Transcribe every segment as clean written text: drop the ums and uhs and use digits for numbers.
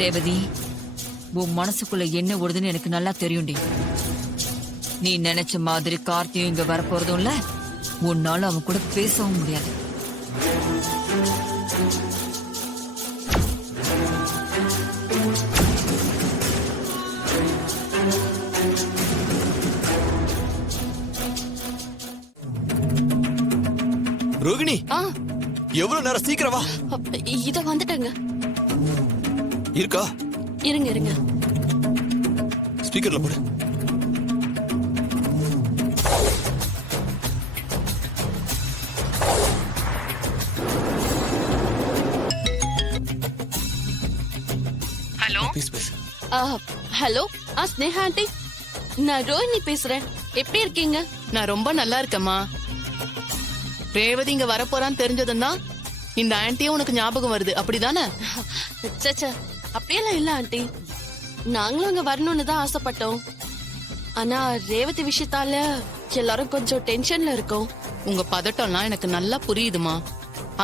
ரேவதி, உன் மனசுக்குள்ள என்ன ஓடுதுன்னு எனக்கு நல்லா தெரியும்டி. நீ நினைச்ச மாதிரி கார்த்தியும் இங்க வரப்போறதும் இல்ல, உன்னால அவன் கூட பேசவும் முடியாது. ரோகிணி, எவ்வளவு நேரம்? சீக்கிரம் வா. இத வந்துட்டங்க. இருக்கா? இருங்க இருங்க. ஸ்பீக்கர்ல போடு. ஹலோ. ஹலோ, ஸ்னேகா ஆண்டி, நான் ரோஹிணி பேசுறேன். எப்படி இருக்கீங்க? நான் ரொம்ப நல்லா இருக்கேம்மா. ரேவதி இங்க வரப்போறான்னு தெரிஞ்சதும் தான் இந்த ஆன்ட்டியும் உனக்கு ஞாபகம் வருது, அப்படிதானே? சச்சா, அப்படியெல்லாம் இல்ல ஆண்டி. நாங்களும் அங்க வரணும்னு தான் ஆசைப்பட்டோம். ஆனா ரேவதி விஷயத்தால எல்லாரும் கொஞ்சம் டென்ஷன்ல இருக்கோம். உங்க பதட்டம்லாம் எனக்கு நல்லா புரியுதுமா.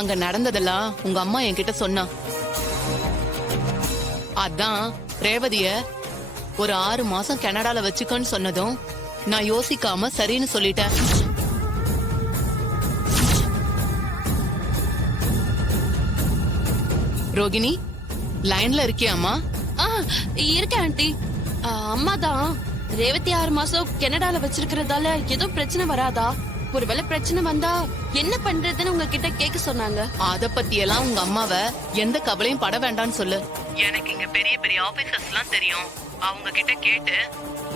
அங்க நடந்ததெல்லாம் உங்க அம்மா என்கிட்ட சொன்னா. அதான் ரேவதிய ஒரு 6 மாசம் கனடால வச்சுக்கோன்னு சொன்னதும் நான் யோசிக்காம சரின்னு சொல்லிட்டேன். ரோகிணி, லைன்ல இருக்கியாமா? இருக்கேன் ஆண்டி. அம்மா தான் ரேவதி 6 மாசம் கனடால வச்சிருக்கிறதால ஏதோ பிரச்சனை வராதா, ஒருவேளை பிரச்சனை வந்தா என்ன பண்றதுன்னு உங்ககிட்ட கேட்க சொன்னாங்க. அத பத்தி எல்லாம் உங்க அம்மாவை எந்த கவலையும் பட வேண்டாம்னு சொல்லு. எனக்கு இங்க பெரிய பெரிய ஆபீசர்ஸ் எல்லாம் தெரியும். அவங்க கிட்ட கேட்டு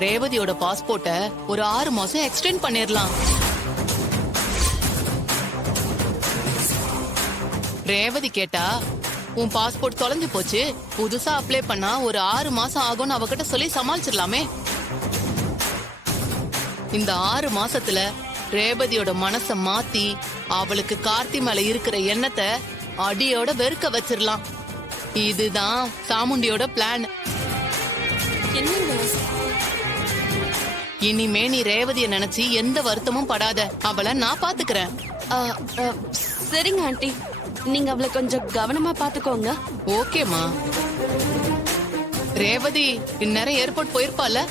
ரேவதியோட பாஸ்போர்ட்ட ஒரு 6 மாசம் எக்ஸ்டெண்ட் பண்ணிரலாம். ரேவதி கேட்டா உன் பாஸ்போர்ட் தொலைஞ்சு போச்சு, புதுசா அப்ளை பண்ணா ஒரு 6 மாசம் ஆகும்னு அவகிட்ட சொல்லி சமாளிச்சிடலாமே. இந்த 6 மாசத்துல ரேவதியோட மனச மாத்தி அவளுக்கு கார்த்தி மேல இருக்கிற எண்ணத்தை அடியோட வெறுக்க வச்சிடலாம். இதுதான் சாமுண்டியோட பிளான். இனிமே நீ ரேவதிய நினைச்சு எந்த வருத்தமும் படாத. அவளை நான் பாத்துக்கிறேன். சரிங்க ஆண்டி, நீங்க அவளை கொஞ்சம் கவனமா பாத்துக்கோங்க. ஓகேமா. ரேவதி இந்நேரம் ஏர்போர்ட் போயிருப்பால?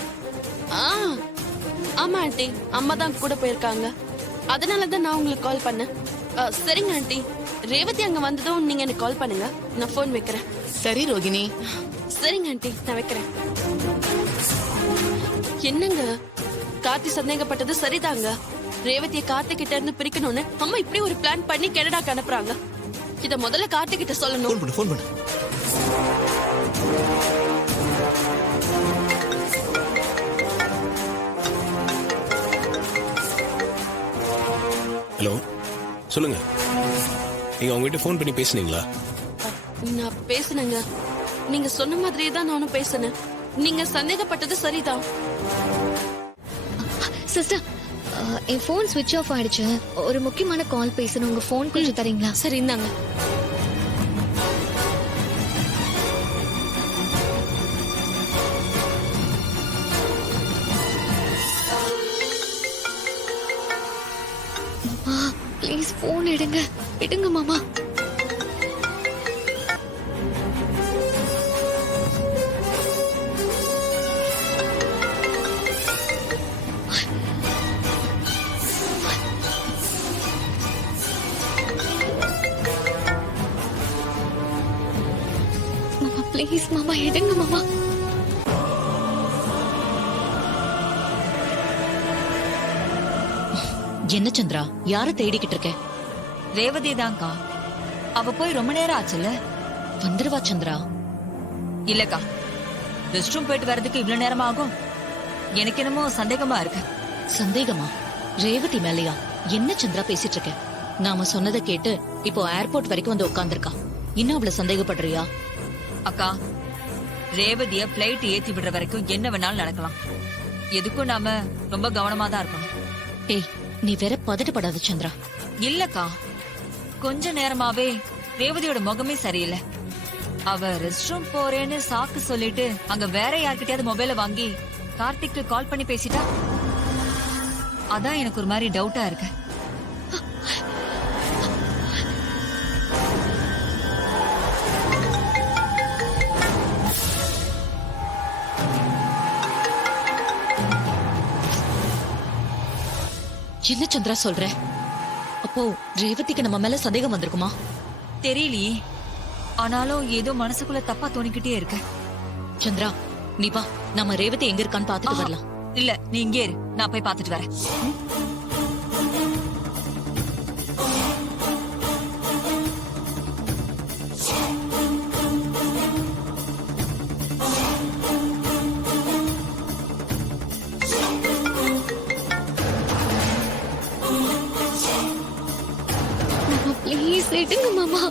ஆமா ஆண்டி, அம்மா தான் கூட போயிருக்காங்க. அதனாலதான் நான் உங்களுக்கு கால் பண்ணேன். சரிங்க ஆண்டி, ரேவதி அங்க வந்ததும் நீங்க எனக்கு கால் பண்ணுங்க. நான் போன் வைக்கிறேன். சரி ரோகிணி. சரிங்க ஆண்டி, நான் வைக்கிறேன். என்னங்க, கார்த்தி சந்தேகப்பட்டது சரிதாங்க. ரேவதியை கார்த்தி கிட்ட இருந்து பிரிக்கணும்னு அம்மா இப்படி ஒரு பிளான் பண்ணி கனடாக்கு அனுப்புறாங்க. இத முதல்ல கார்த்தி கிட்ட சொல்லணும். போன் பண்ணு. ஹலோ, சொல்லுங்க. நீங்க உங்ககிட்ட போன் பண்ணி பேசுனீங்களா? நான் பேசுனேங்க. நீங்க சொன்ன மாதிரியே தான் நானும் பேசுனேன். நீங்க சந்தேகப்பட்டது சரிதான். சிஸ்டர், என் போன் ஸ்விட்ச் ஆஃப் ஆயிடுச்சு. ஒரு முக்கியமான கால் பேசணும். உங்க போன் கொஞ்சம் தரீங்களா? சரி, இந்தாங்க. ப்ளீஸ் போன் எடுங்க. எடுங்க மாமா. ப்ளீஸ் மாமா, எடுங்க மாமா. என்ன சந்திரா, யார தேடிக்கிட்டு இருக்க? ரேவதி தான்க்கா. அவ போய் ரொம்ப நேரம் ஆச்சுல்ல. வந்துருவா சந்திரா. இல்லக்கா, ரெஸ்ட் ரூம் போயிட்டு வர்றதுக்கு இவ்வளவு நேரமா ஆகும்? எனக்கு என்னமோ சந்தேகமா இருக்கு. சந்தேகமா? ரேவதி மேலையா? என்ன சந்திரா பேசிட்டு இருக்க? நாம சொன்னதை கேட்டு இப்போ ஏர்போர்ட் வரைக்கும் வந்து உட்கார்ந்துருக்கா. இன்னும் அவளை சந்தேகப்படுறியா? அக்கா, ரேவதிய பிளைட் ஏத்தி விடுற வரைக்கும் என்ன வேணாலும் நடக்கலாம். எதுக்கும் நாம ரொம்ப கவனமா தான் இருக்கணும். ஏய், நீ வேற பதட்டப்படாத சந்திரா. இல்லக்கா, கொஞ்ச நேரமாவே ரேவதியோட முகமே சரியில்லை. அவ ரெஸ்ட் ரூம் போறேன்னு சாக்கு சொல்லிட்டு அங்க வேற யார்கிட்டயாவது மொபைல வாங்கி கார்த்திக்கு கால் பண்ணி பேசிட்டா? அதான் எனக்கு ஒரு மாதிரி டவுட்டா இருக்கு. என்ன சந்திரா சொல்ற? அப்போ ரேவதிக்கு நம்ம மேல சந்தேகம் வந்திருக்குமா? தெரியலையே, ஆனாலும் ஏதோ மனசுக்குள்ள தப்பா தோணிக்கிட்டே இருக்கு. சந்திரா, நீ வா, நம்ம ரேவதி எங்க இருக்கான்னு பாத்துட்டு வரலாம். இல்ல, நீ இங்கே இரு, நான் போய் பாத்துட்டு வரேன். ப்ளீஸ் எடுங்க மாமா.